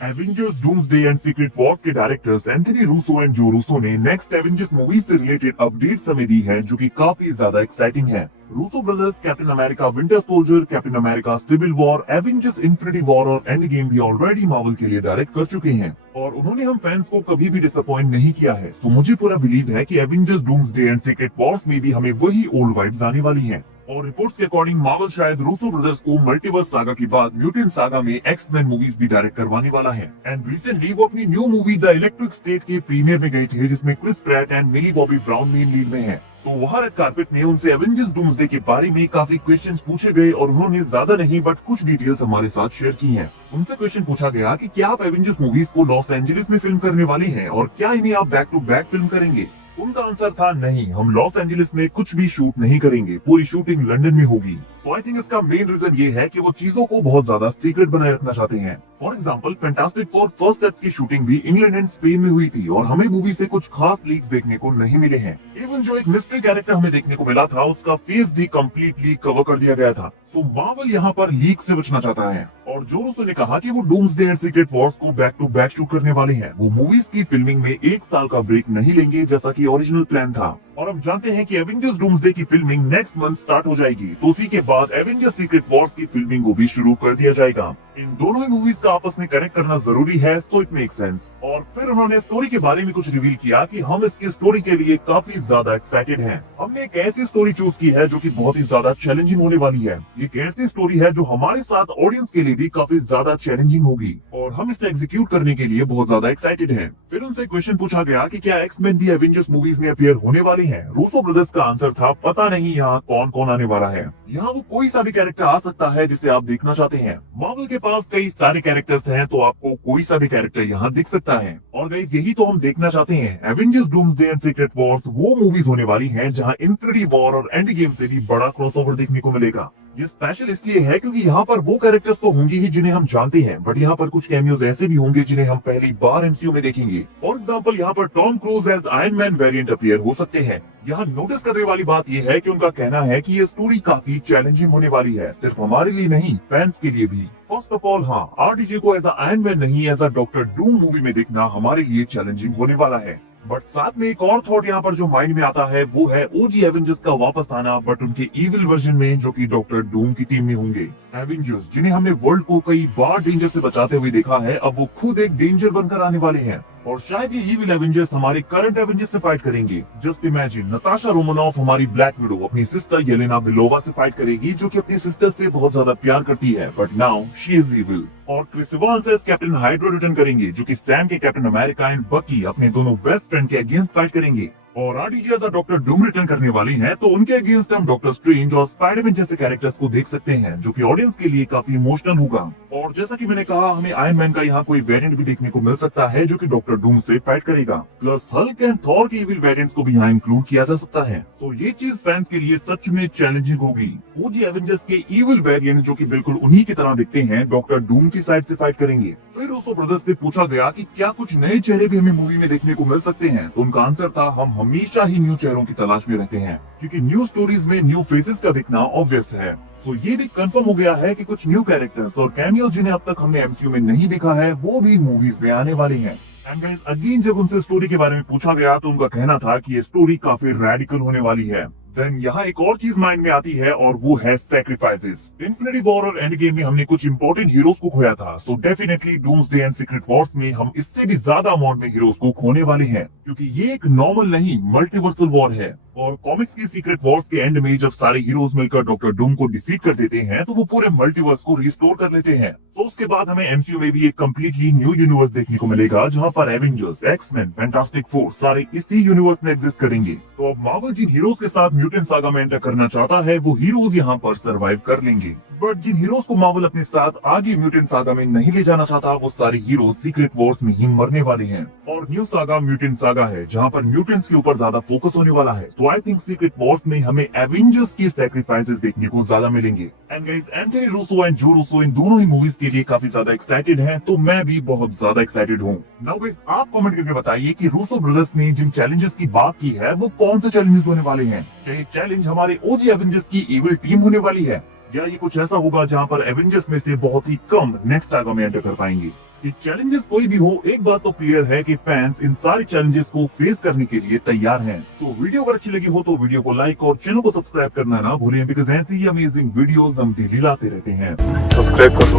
Avengers Doomsday and Secret Wars के directors Anthony Russo and Joe Russo ने next Avengers movie से related updates हमें दी है, जो कि काफी ज्यादा एक्साइटिंग है। Russo brothers Captain America Winter Soldier, Captain America Civil War, Avengers Infinity War और एंड गेम भी ऑलरेडी मार्वल के लिए डायरेक्ट कर चुके हैं और उन्होंने हम फैंस को कभी भी डिसअपॉइंट नहीं किया है। तो मुझे पूरा बिलीव है कि Avengers Doomsday and Secret Wars में भी हमें वही ओल्ड वाइब्स आने वाली हैं। और रिपोर्ट्स के अकॉर्डिंग मार्वल शायद रूसो ब्रदर्स को मल्टीवर्स सागा के बाद म्यूटेंट सागा में एक्स-मैन मूवीज भी डायरेक्ट करवाने वाला है। एंड रिसेंटली वो अपनी new movie The Electric State के प्रीमियर में गए थे, जिसमें Chris Pratt and Millie Bobby Brown main lead में है। तो वहाँ रेड कार्पेट में उनसे एवेंजर्स डूम्सडे के बारे में काफी क्वेश्चंस पूछे गए और उन्होंने ज्यादा नहीं बट कुछ डिटेल्स हमारे साथ शेयर की हैं। उनसे क्वेश्चन पूछा गया कि क्या आप एवेंजर्स मूवीज को लॉस एंजलिस में फिल्म करने वाले हैं और क्या इन्हें आप बैक टू बैक फिल्म करेंगे। उनका आंसर था नहीं, हम लॉस एंजलिस में कुछ भी शूट नहीं करेंगे, पूरी शूटिंग लंदन में होगी। सो आई थिंक इसका मेन रीजन ये है कि वो चीजों को बहुत ज्यादा सीक्रेट बनाए रखना चाहते हैं। For example fantastic four first steps की शूटिंग भी इंग्लैंड एंड स्पेन में हुई थी और हमें मूवी से कुछ खास लीक्स देखने को नहीं मिले हैं। इवन जो एक मिस्ट्री कैरेक्टर हमें देखने को मिला था, उसका फेस भी कम्प्लीटली कवर कर दिया गया था। सो मार्वल यहाँ पर लीक से बचना चाहता है और जो रूसो ने कहा कि वो डूम्सडे एंड सीक्रेट वॉर्स को बैक टू बैक शूट करने वाले हैं। वो मूवीज की फिल्मिंग में 1 साल का ब्रेक नहीं लेंगे जैसा कि ओरिजिनल प्लान था। और हम जानते हैं कि एवेंजर्स डूम्सडे की फिल्मिंग नेक्स्ट मंथ स्टार्ट हो जाएगी, तो उसी के बाद एवेंजर्स सीक्रेट वॉर्स की फिल्मिंग को भी शुरू कर दिया जाएगा। इन दोनों ही मूवीज का आपस में कनेक्ट करना जरूरी है, सो इट मेक सेंस। और फिर उन्होंने स्टोरी के बारे में कुछ रिवील किया कि हम इसकी स्टोरी के लिए काफी ज्यादा एक्साइटेड हैं। हमने एक ऐसी स्टोरी चूज की है जो कि बहुत ही ज्यादा चैलेंजिंग होने वाली है। एक ऐसी स्टोरी है जो हमारे साथ ऑडियंस के लिए भी काफी ज्यादा चैलेंजिंग होगी और हम इसे एग्जीक्यूट करने के लिए बहुत ज्यादा एक्साइटेड हैं। फिर उनसे क्वेश्चन पूछा गया कि क्या एक्स-मैन भी एवेंजर्स मूवीज में अपीयर होने वाले हैं। रूसो ब्रदर्स का आंसर था पता नहीं, यहाँ कौन कौन आने वाला है। यहाँ वो कोई सा भी कैरेक्टर आ सकता है जिसे आप देखना चाहते हैं। मार्वल के पास कई सारे कैरेक्टर्स हैं, तो आपको कोई सा भी कैरेक्टर यहाँ दिख सकता है। और गाइस यही तो हम देखना चाहते हैं। Avengers Doomsday and Secret Wars वो मूवीज होने वाली हैं जहाँ इन्फिनिटी वॉर और एंड गेम से भी बड़ा क्रॉसओवर देखने को मिलेगा। ये स्पेशल इसलिए है क्योंकि यहाँ पर वो कैरेक्टर्स तो होंगे ही जिन्हें हम जानते हैं, बट यहाँ पर कुछ कैमियोज ऐसे भी होंगे जिन्हें हम पहली बार एमसीयू में देखेंगे। फॉर एग्जांपल यहाँ पर Tom Cruise as Iron Man variant appear हो सकते हैं। यहाँ नोटिस करने वाली बात यह है कि उनका कहना है कि ये स्टोरी काफी चैलेंजिंग होने वाली है, सिर्फ हमारे लिए नहीं फैंस के लिए भी। फर्स्ट ऑफ ऑल हाँ, आरडीजे को एज आयरन मैन नहीं एज डॉक्टर डूम मूवी में देखना हमारे लिए चैलेंजिंग होने वाला है। बट साथ में एक और थॉट यहाँ पर जो माइंड में आता है वो है ओजी एवेंजर्स का वापस आना, बट उनके इविल वर्जन में जो कि डॉक्टर डूम की टीम में होंगे। एवेंजर्स जिन्हें हमने वर्ल्ड को कई बार डेंजर से बचाते हुए देखा है, अब वो खुद एक डेंजर बनकर आने वाले हैं और शायद ये इविल एवेंजर्स हमारे करंट एवेंजर्स से फाइट करेंगे। जस्ट इमेजिन, नताशा रोमानोफ हमारी ब्लैक विडो अपनी सिस्टर येलेना बेलोवा से फाइट करेगी, जो कि अपनी सिस्टर से बहुत ज्यादा प्यार करती है, but now she is evil. और Chris Evans as Captain Hydra return करेंगे, जो कि सैम के कैप्टन अमेरिका एंड बकी अपने दोनों बेस्ट फ्रेंड के अगेंस्ट फाइट करेंगे। और RDJ as Doctor Doom return करने वाली हैं, तो उनके अगेंस्ट हम डॉक्टर स्ट्रेंज और स्पाइडरमैन जैसे कैरेक्टर्स को देख सकते हैं, जो कि ऑडियंस के लिए काफी इमोशनल होगा। और जैसा कि मैंने कहा, हमें आयरन मैन का यहाँ कोई वेरिएंट भी देखने को मिल सकता है जो कि डॉक्टर डूम से फाइट करेगा। प्लस हल्क एंड थॉर के इविल वेरिएंट्स को भी यहाँ इंक्लूड किया जा सकता है। तो ये चीज फैंस के लिए सच में चैलेंजिंग होगी। ओजी एवेंजर्स के इविल वेरिएंट जो कि बिल्कुल उन्हीं की तरह दिखते हैं, डॉक्टर डूम की साइड से फाइट करेंगे। फिर रूसो ब्रदर्स से पूछा गया कि क्या कुछ नए चेहरे भी हमें मूवी में देखने को मिल सकते हैं, तो उनका आंसर था हम हमेशा ही न्यू चेहरों की तलाश में रहते हैं, क्योंकि न्यू स्टोरीज में न्यू फेसेस का दिखना ऑब्वियस है। तो ये भी कंफर्म हो गया है कि कुछ न्यू कैरेक्टर्स और कैमियोज जिन्हें अब तक हमने एमसीयू में नहीं देखा है, वो भी मूवीज में आने वाले हैं। एंड गाइस अगेन जब उनसे स्टोरी के बारे में पूछा गया तो उनका कहना था कि ये स्टोरी काफी रेडिकल होने वाली है। देन यहाँ एक और चीज माइंड में आती है और वो है सैक्रिफाइसेस। इन्फिनिटी वॉर और एंड गेम में हमने कुछ इंपॉर्टेंट हीरोज को खोया था, so definitely doomsday and Secret Wars में हम इससे भी ज्यादा अमाउंट में हीरोज को खोने वाले हैं, क्योंकि ये एक नॉर्मल नहीं मल्टीवर्सल वॉर है। और कॉमिक्स की सीक्रेट वॉर्स के एंड में जब सारे हीरोज मिलकर डॉक्टर डूम को डिफीट कर देते हैं, तो वो पूरे मल्टीवर्स को रिस्टोर कर लेते हैं। तो उसके बाद हमें एमसीयू में भी एक कम्प्लीटली न्यू यूनिवर्स देखने को मिलेगा, जहाँ पर एवेंजर्स, एक्स-मैन, फैंटास्टिक फोर सारे इसी यूनिवर्स में एग्जिस्ट करेंगे। तो अब मार्वल जिन हीरोज के साथ म्यूटेंट सागा में एंटर करना चाहता है, वो हीरोज यहाँ पर सर्वाइव कर लेंगे। बट जिन हीरोज को मार्वल अपने साथ आगे म्यूटेंट सागा में नहीं ले जाना चाहता, वो सारे हीरोज सीक्रेट वॉर्स में ही मरने वाले हैं। और न्यू सागा म्यूटेंट सागा है, जहाँ पर म्यूटेंट्स के ऊपर ज्यादा फोकस होने वाला है। तो आई थिंक सीक्रेट वॉर्स में हमें एवेंजर्स की सैक्रिफाइसेस देखने को ज्यादा मिलेंगे। And guys Anthony Russo and Joe Russo इन दोनों ही मूवीज के लिए काफी ज्यादा एक्साइटेड हैं, तो मैं भी बहुत ज्यादा एक्साइटेड हूँ। नाउ गाइस आप कमेंट करके बताइए कि रूसो ब्रदर्स ने जिन चैलेंजेस की बात की है, वो कौन से चैलेंजेस होने वाले हैं। क्या ये चैलेंज हमारे ओजी एवेंजर्स की इविल टीम होने वाली है, या ये कुछ ऐसा होगा जहां पर एवेंजर्स में से बहुत ही कम नेक्स्ट सागा में एंटर कर पाएंगे। ये चैलेंजेस कोई भी हो, एक बात तो क्लियर है कि फैंस इन सारे चैलेंजेस को फेस करने के लिए तैयार हैं। सो वीडियो अगर अच्छी लगी हो तो वीडियो को लाइक और चैनल को सब्सक्राइब करना ना भूलें, बिकॉज ऐसी ही अमेजिंग वीडियोस हम डेली लाते रहते हैं। सब्सक्राइब कर दो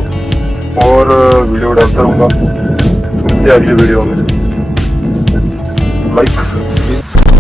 और वीडियो डालता रहूँगा। मिलते हैं अगली वीडियो में। Like please.